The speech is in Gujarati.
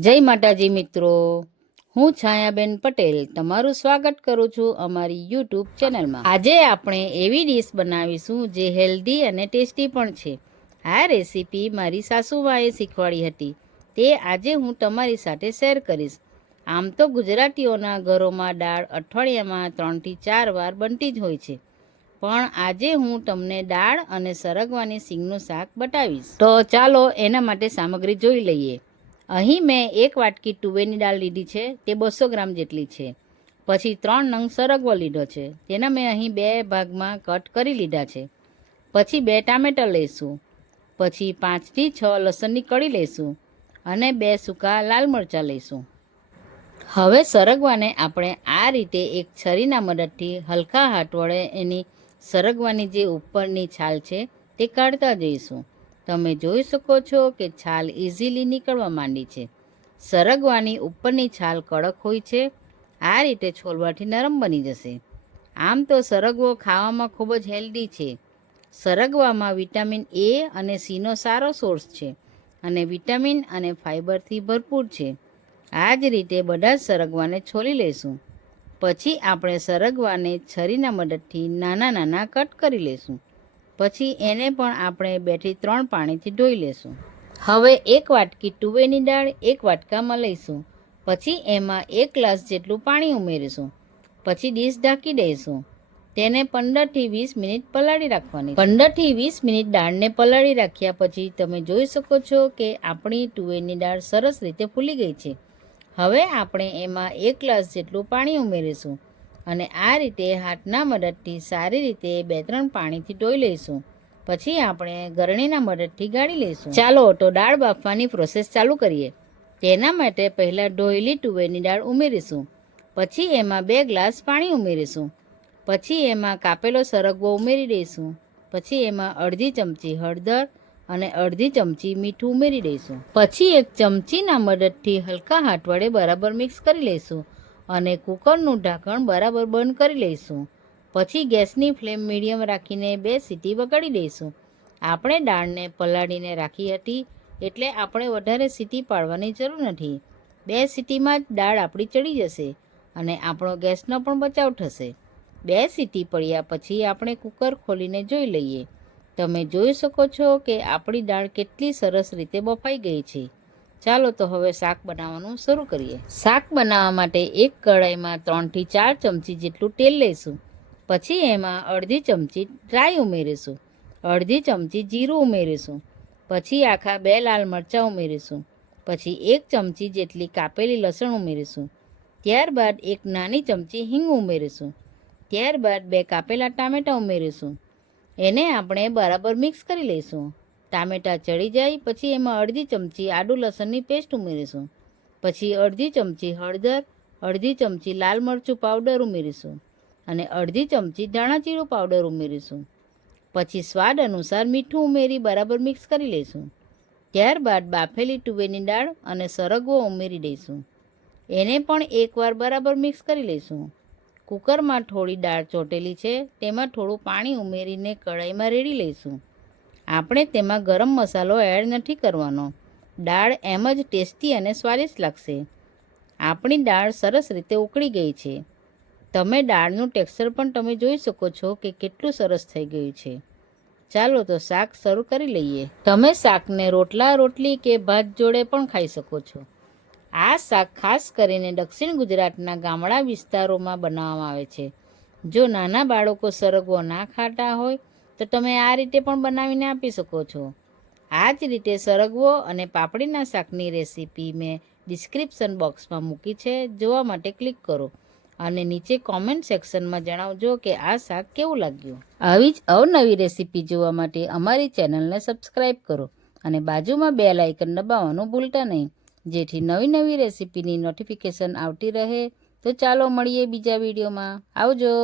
જય માતાજી મિત્રો. હું છાયાબેન પટેલ તમારું સ્વાગત કરું છું અમારી યુટ્યુબ ચેનલમાં. આજે આપણે એવી ડીશ બનાવીશું જે હેલ્ધી અને ટેસ્ટી પણ છે. આ રેસીપી મારી સાસુમાએ શીખવાડી હતી. તે આજે હું તમારી સાથે શેર કરીશ. આમ તો ગુજરાતીઓના ઘરોમાં દાળ અઠવાડિયામાં ત્રણથી ચાર વાર બનતી જ હોય છે. પણ આજે હું તમને દાળ અને સરગવાની સિંગનું શાક બતાવીશ. તો ચાલો એના માટે સામગ્રી જોઈ લઈએ. અહીં મેં એક વાટકી તુવેરની દાળ લીધી છે, તે બસો ગ્રામ જેટલી છે. પછી ત્રણ નંગ સરગવો લીધો છે, તેના મેં અહીં બે ભાગમાં કટ કરી લીધા છે. પછી બે ટામેટા લઈશું, પછી પાંચથી છ લસણની કળી લઈશું અને બે સૂકા લાલ મરચાં લઈશું. હવે સરગવાને આપણે આ રીતે એક છરીના મદદથી હલકા હાથ વડે એની સરગવાની જે ઉપરની છાલ છે, તે કાઢતા જઈશું. તમે જોઈ શકો છો કે છાલ ઇઝીલી નીકળવા માંડી છે. સરગવાની ઉપરની છાલ કડક હોય છે. આ રીતે છોલવાથી નરમ બની જશે. આમ તો સરગવો ખાવામાં ખૂબ જ હેલ્ધી છે. સરગવામાં વિટામિન એ અને સીનો સારો સોર્સ છે અને વિટામિન અને ફાઇબરથી ભરપૂર છે. આ જ રીતે બધા જ સરગવાને છોલી લઈશું. પછી આપણે સરગવાને છરીના મદદથી નાના નાના કટ કરી લઈશું. પછી એને પણ આપણે બેથી ત્રણ પાણીથી ધોઈ લેશું. હવે એક વાટકી તુવેરની દાળ એક વાટકામાં લઈશું. પછી એમાં એક ગ્લાસ જેટલું પાણી ઉમેરીશું. પછી ડીશ ઢાંકી દઈશું. તેને પંદરથી વીસ મિનિટ પલાળી રાખવાની. પંદરથી વીસ મિનિટ દાળને પલાળી રાખ્યા પછી તમે જોઈ શકો છો કે આપણી તુવેરની દાળ સરસ રીતે ફૂલી ગઈ છે. હવે આપણે એમાં એક ગ્લાસ જેટલું પાણી ઉમેરીશું. અને આ રીતે હાથના મદદથી સારી રીતે બે ત્રણ પાણીથી ધોઈ લઈશું. પછી આપણે ગરણીના મદદથી ગાળી લઈશું. ચાલો, તો દાળ બાફવાની પ્રોસેસ ચાલુ કરીએ. તેના માટે પહેલાં ધોયેલી તુવેરની દાળ ઉમેરીશું. પછી એમાં બે ગ્લાસ પાણી ઉમેરીશું. પછી એમાં કાપેલો સરગવો ઉમેરી દઈશું. પછી એમાં અડધી ચમચી હળદર અને અડધી ચમચી મીઠું ઉમેરી દઈશું. પછી એક ચમચીના મદદથી હલકા હાથ વડે બરાબર મિક્સ કરી લઈશું. અને કુકરનું ઢાંકણ બરાબર બંધ કરી લઈશું. પછી ગેસની ફ્લેમ મીડિયમ રાખીને બે સીટી વગાડી દઈશું. આપણે દાળને પલાળીને રાખી હતી એટલે આપણે વધારે સીટી પાડવાની જરૂર નથી. બે સીટીમાં જ દાળ આપણી ચડી જશે અને આપણો ગેસનો પણ બચાવ થશે. બે સીટી પડ્યા પછી આપણે કુકર ખોલીને જોઈ લઈએ. તમે જોઈ શકો છો કે આપણી દાળ કેટલી સરસ રીતે બફાઈ ગઈ છે. ચાલો તો હવે શાક બનાવવાનું શરૂ કરીએ. શાક બનાવવા માટે એક કઢાઈમાં ત્રણથી ચાર ચમચી જેટલું તેલ લઈશું. પછી એમાં અડધી ચમચી ડ્રાય ઉમેરીશું. અડધી ચમચી જીરું ઉમેરીશું. પછી આખા બે લાલ મરચાં ઉમેરીશું. પછી એક ચમચી જેટલી કાપેલી લસણ ઉમેરીશું. ત્યારબાદ એક નાની ચમચી હિંગ ઉમેરીશું. ત્યારબાદ બે કાપેલા ટામેટાં ઉમેરીશું. એને આપણે બરાબર મિક્સ કરી લઈશું. ટામેટાં ચડી જાય, પછી એમાં અડધી ચમચી આદુ લસણની પેસ્ટ ઉમેરીશું. પછી અડધી ચમચી હળદર, અડધી ચમચી લાલ મરચું પાવડર ઉમેરીશું અને અડધી ચમચી ધાણાજીરું પાવડર ઉમેરીશું. પછી સ્વાદ અનુસાર મીઠું ઉમેરી બરાબર મિક્સ કરી લઈશું. ત્યારબાદ બાફેલી તુવેરની દાળ અને સરગવો ઉમેરી દઈશું. એને પણ એકવાર બરાબર મિક્સ કરી લઈશું. કુકરમાં થોડી દાળ ચોટેલી છે, તેમાં થોડું પાણી ઉમેરીને કઢાઈમાં રેડી લઈશું. આપણે તેમાં ગરમ મસાલો એડ નથી કરવાનો. દાળ એમ જ ટેસ્ટી અને સ્વાદિષ્ટ લાગશે. આપણી દાળ સરસ રીતે ઉકળી ગઈ છે. તમે દાળનું ટેક્સચર પણ તમે જોઈ શકો છો કે કેટલું સરસ થઈ ગયું છે. ચાલો તો શાક શરૂ કરી લઈએ. તમે શાકને રોટલા, રોટલી કે ભાત જોડે પણ ખાઈ શકો છો. આ શાક ખાસ કરીને દક્ષિણ ગુજરાતના ગામડા વિસ્તારોમાં બનાવવામાં આવે છે. જો નાના બાળકો સરગવો ના ખાતા હોય તો તમે આ રીતે પણ બનાવીને આપી શકો છો. આ જ રીતે સરગવો અને પાપડીના શાકની રેસીપી મેં ડિસ્ક્રિપ્શન બોક્સમાં મૂકી છે. જોવા માટે ક્લિક કરો અને નીચે કોમેન્ટ સેક્શનમાં જણાવજો કે આ શાક કેવું લાગ્યું. આવી જ અવનવી રેસીપી જોવા માટે અમારી ચેનલને સબસ્ક્રાઈબ કરો અને બાજુમાં બે લાઇકન દબાવવાનું ભૂલતા નહીં. જેથી નવી નવી રેસીપીની નોટિફિકેશન આવતી રહે. તો ચાલો મળીએ બીજા વિડીયોમાં. આવજો.